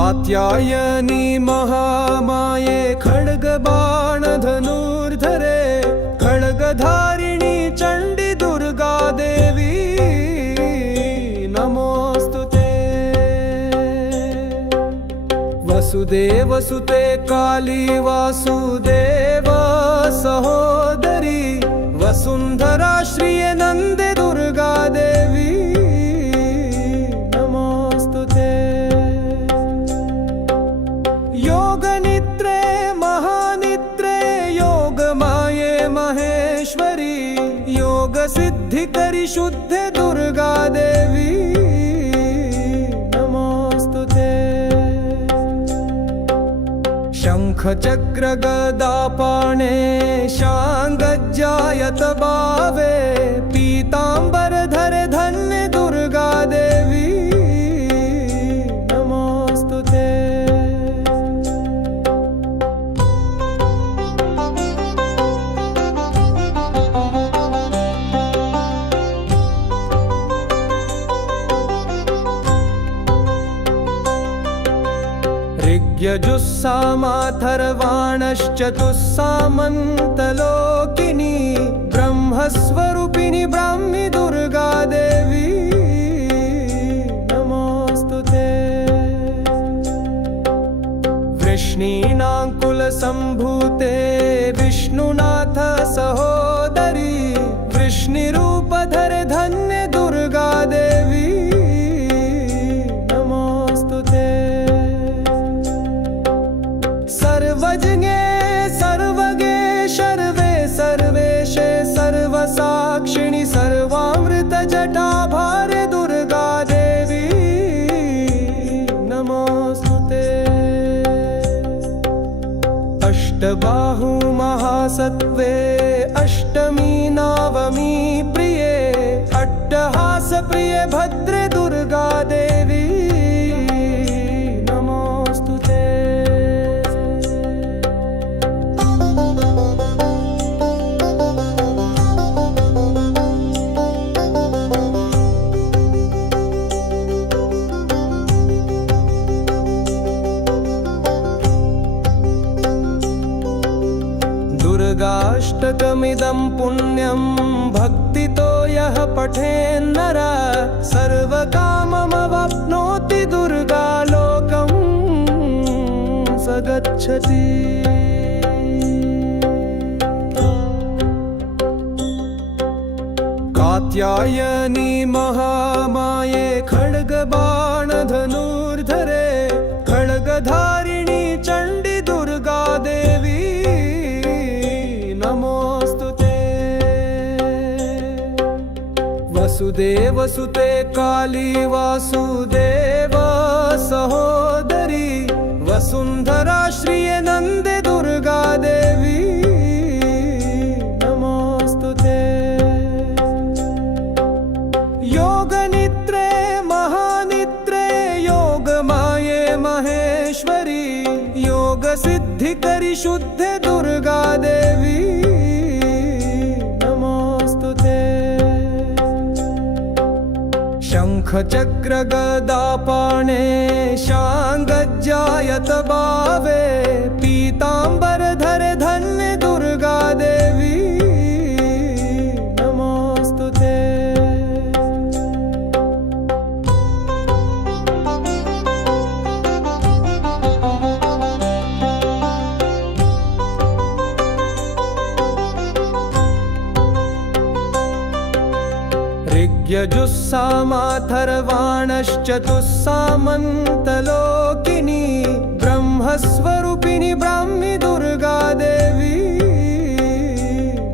कात्यायनी महामाये खड्गबाण धनुर्धरे खड्गधारिणी चंडी दुर्गा देवी नमोस्तुते। वसुदेव सुते काली वासुदेव सहोदरी वसुंधरा श्रिय नंदे दुर्गा देवी नमोस्तुते। योगनिद्रे महानिद्रे योगमाये महेश्वरी योग सिद्धिकरि शुद्धे दुर्गा देवी नमोस्तुते। शंख चक्र गदा पाणे शांगज्जायत भावे पीतांबर धरे धन्य दुर्गा देवी नमोस्तुते। ऋग्यजुस्सामाथर्वाणश्चतुस्सामन्तलोकिनी ब्रह्मस्वरूपिणी ब्राह्मी दुर्गा देवी नमोस्तुते। वृष्णीनाङ्कुलसम्भूते विष्णुनाथ सहोदरी वृष्णिरूपधरे धन्य दुर्गा देवी नमोस्तुते। सर्वज्ञे सर्वगे सर्वे सर्वेशे सर्वसाक्षिणि सर्वामृत जटाभारे दुर्गा देवी नमोस्तुते। अष्टबाहु महासत्त्वे अष्टमी नवमी प्रिये अट्टहास प्रिये भद्रे दुर्गा देवी नमोस्तुते। दुर्गाष्टकमिदं पुण्यं भक्तितो यः पठेन्नरः सर्वकाममवाप्नोति दुर्गा लोकं स गच्छति। कात्यायनी महामाये खड्गबाण धनुर्धरे खड्गधारिणी चंडी दुर्गा देवी नमोस्तुते। वसुदेव सुते काली वासुदेव सहोदरी वसुंधरा श्रिय नंदे दुर्गा देवी नमोस्तुते। योगनिद्रे महानिद्रे योगमाये महेश्वरी योग सिद्धिकरि शुद्धे दुर्गा देवी नमोस्तुते। शंख चक्र गदा पाणे शांगज्जायत भावे पीतांबर धरे धन्य दुर्गा देवी नमोस्तुते। ऋग्यजुस्सामाथर्वाणश्चतुस्सामन्तलोकिनी ब्रह्मस्वरूपिणी ब्राह्मी दुर्गा देवी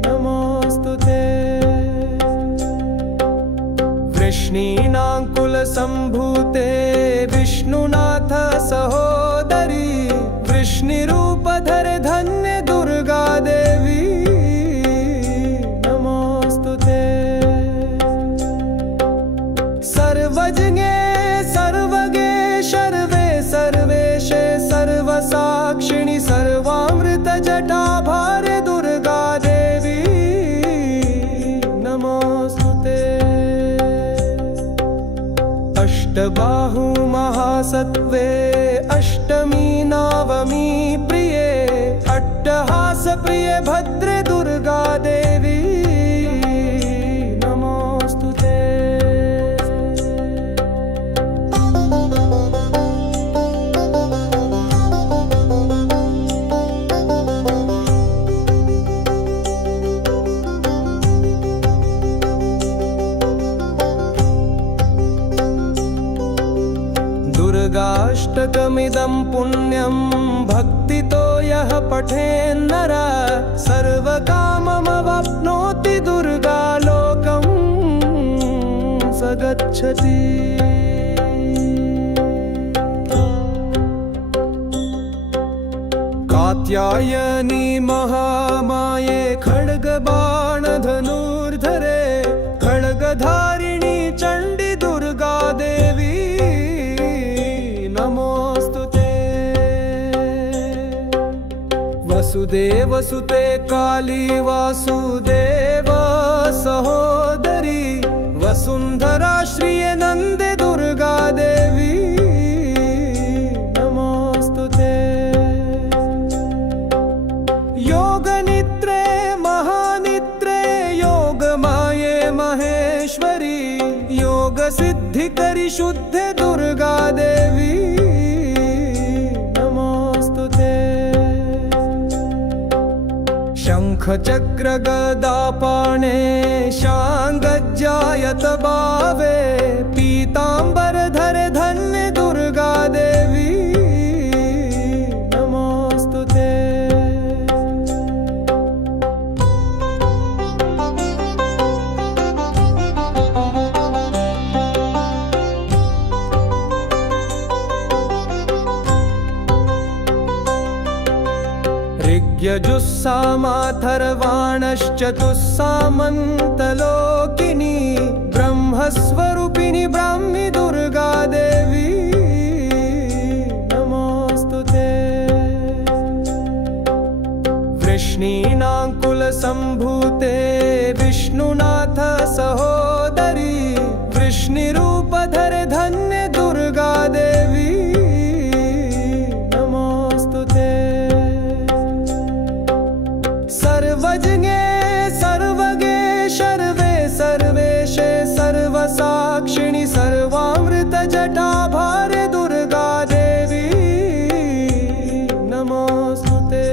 नमोस्तुते। वृष्णीनाङ्कुलसम्भूते विष्णुनाथ सहोदरी वृष्णिरूपधरे धन्य दुर्गा देवी नमोस्तुते। सर्वज्ञे सर्वगे सर्वे सर्वेशे सर्वसाक्षिणि सर्वामृत जटाभारे दुर्गा देवी नमोस्तुते। अष्टबाहु महासत्त्वे अष्टमी नवमी प्रिये अट्टहास प्रिये भद्रे दुर्गा देवी नमोस्तुते। दुर्गाष्टकमिदं पुण्यं भक्तितो यः पठेन्नरः सर्वकाममवाप्नोति दुर्गा लोकं स गच्छति। कात्यायनी महामाये खड्गबाणधनुर्धरे खड्गधारिणी चण्डी दुर्गा देवी नमोस्तुते। वसुदेवसुते काली वासुदेव सहोदरी वसुन्धरा श्रिये नन्दे दुर्गा देवी नमोस्तुते। योगनिद्रे महानिद्रे योगमाये महेश्वरी योगसिद्धिकरि शुद्धे दुर्गा देवी नमोस्तुते। शङ्खचक्र गदापाणे शाङ्गज्जायत भावे पीताम्बरधरे धन्ये दुर्गा देवी नमोस्तुते। ऋग्यजुस्सामाथर्वाणश्चतुस्सामन्तलोकिनी ब्रह्मस्वरूपिणी ब्राह्मी दुर्गा देवी नमोस्तुते। वृष्णीनाङ्कुलसम्भूते विष्णुनाथ सहोदरी वृष्णिरूपधरे धन्ये दुर्गा देवी नमोस्तुते। सर्वज्ञे सर्वगे शर्वे सर्वेशे सर्वसाक्षिणि सर्वामृतजटाभारे दुर्गा देवी नमोस्तुते।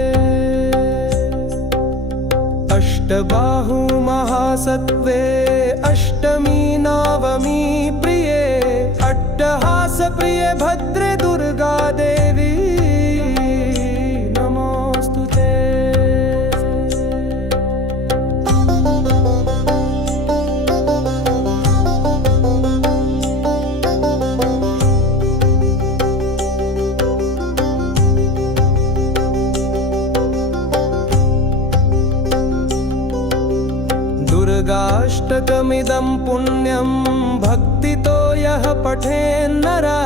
अष्टबाहु महासत्त्वे अष्टमी नवमी प्रिये अट्टहास प्रिये भद्रे दुर्गा देवी नमोस्तुते। दुर्गाष्टकमिदं पुण्यं भक्तितो यः पठेन्नरः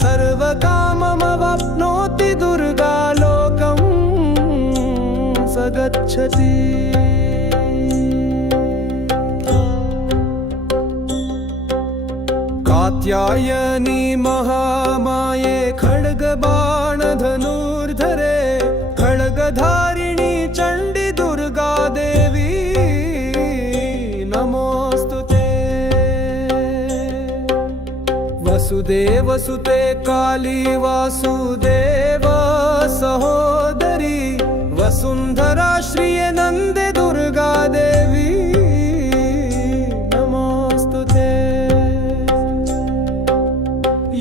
सर्वकाममवाप्नोति दुर्गा लोकं स गच्छति। कात्यायनी महामाये खड्गबाणधनुर्धरे खड्गधारिणी चण्डी दुर्गा देवी नमोस्तुते। वसुदेवसुते काली वासुदेव सहोदरी वसुन्धरा श्रिये नन्दे दुर्गा देवी नमोस्तुते।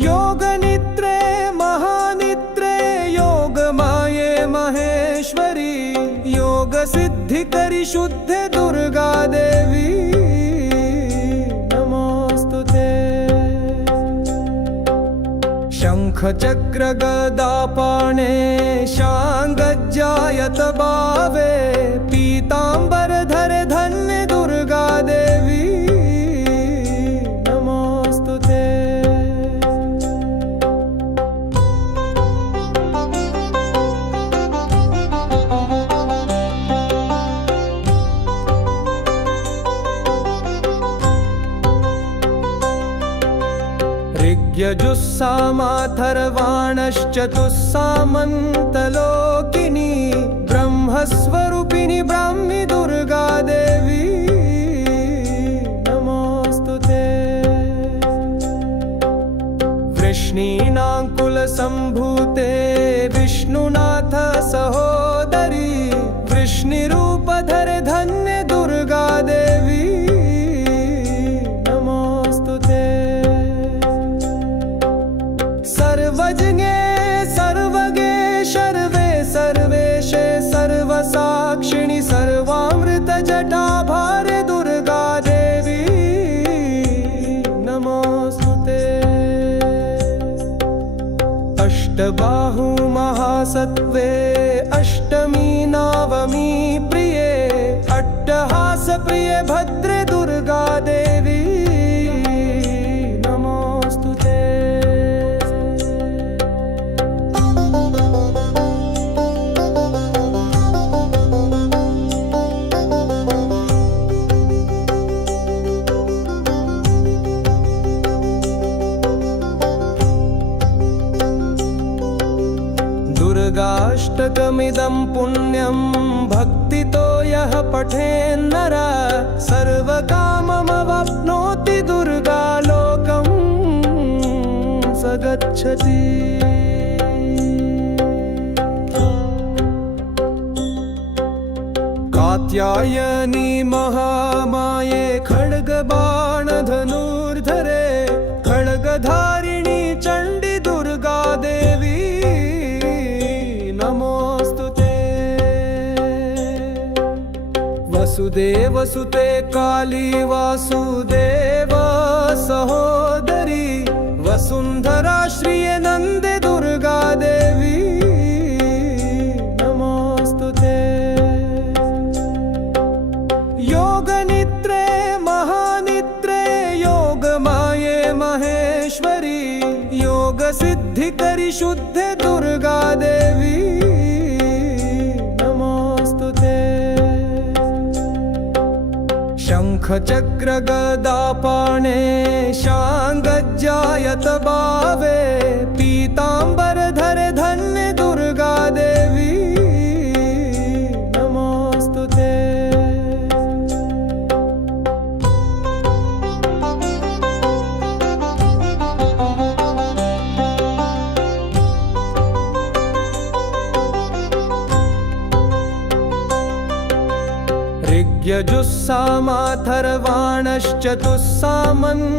योगनिद्रे महानिद्रे योगमाये महेश्वरी योगसिद्धिकरि शुद्धे दुर्गा देवी नमोस्तुते। शङ्खचक्र गदापाणे शाङ्गज्जायत भावे पीताम्बरधरे धन्ये दुर्गा देवी नमोस्तुते। ऋग्यजुस्सामाथर्वाणश्चतुस्सामन्तलोकिनी ब्रह्मस्वरूपिणी ब्राह्मी दुर्गा देवी नमोऽस्तुते। वृष्णीनाङ्कुलसम्भूते विष्णुनाथ सहोदरी वृष्णिरूपधरे धन्य दुर्गा देवी नमोऽस्तुते। सर्वज्ञे सर्वगे सर्वे सर्वेशे सर्वसाक्षिणि सर्वामृतजटाभारे दुर्गा देवी नमोऽस्तुते। अष्टबाहु महासत्त्वे अष्टमी नवमी प्रिये अट्टहास प्रिये भद्रे दुर्गा देवी नमोऽस्तुते। दुर्गाष्टकमिदं पुण्यं भक्तितो यः पठेन्नरः सर्वकाममवाप्नोति दुर्गालोकं स गच्छति। कात्यायनी महामाये खड्गबाणधनुर्धरे खड्गधारिणी चण्डी दुर्गा देवी नमोऽस्तुते। वसुदेवसुते काली वासुदेव सहोदरी वसुन्धरा श्रिये नन्दे दुर्गा देवी नमोऽस्तुते। योगनिद्रे महानिद्रे योगमाये महेश्वरी योगसिद्धिकरि शुद्धे दुर्गा देवी नमोऽस्तुते। शङ्खचक्रगदापाणे शाङ्गज्जायत भावे पीताम्बरधरे धन्य दुर्गा देवी नमोऽस्तुते।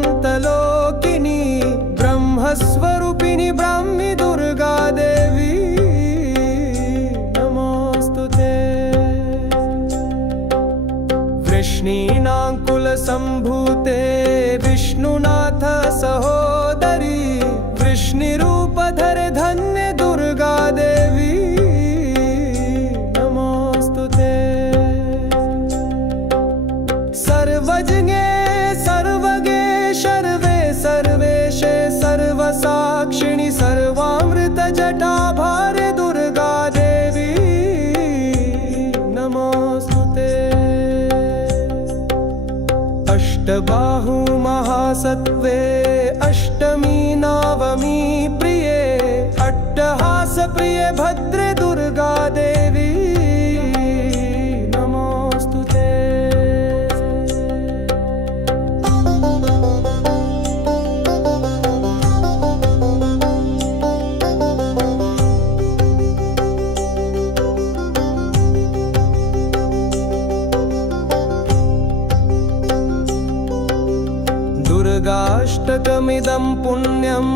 ऋग्यजुस्सामाथर्वाणश्चतुस्सामन्तलोकिनी ब्रह्मस्वरूपिणी ब्राह्मी दुर्गा देवी नमोऽस्तुते। वृष्णीनाङ्कुलसम्भूते विष्णुनाथ सहोदरी वृष्णिरूपधरे धन्य दुर्गा देवी नमोऽस्तुते। सर्वज्ञे सर्वगे सर्वे सर्वेशे सर्वसाक्षिणि सर्वामृतजटाभारे दुर्गा देवी नमोऽस्तुते। अष्टबाहु महासत्त्वे अष्टमी नवमी प्रिये अट्टहास प्रिये भद्रे दुर्गा देवी नमोऽस्तुते। दुर्गाष्टकमिदं पुण्यं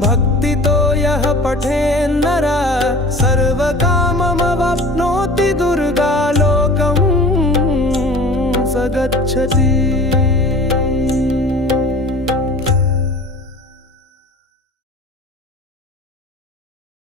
भक्तितो यः पठेन्नरः सर्वकाममवाप्नोति दुर्गालोकं स गच्छति।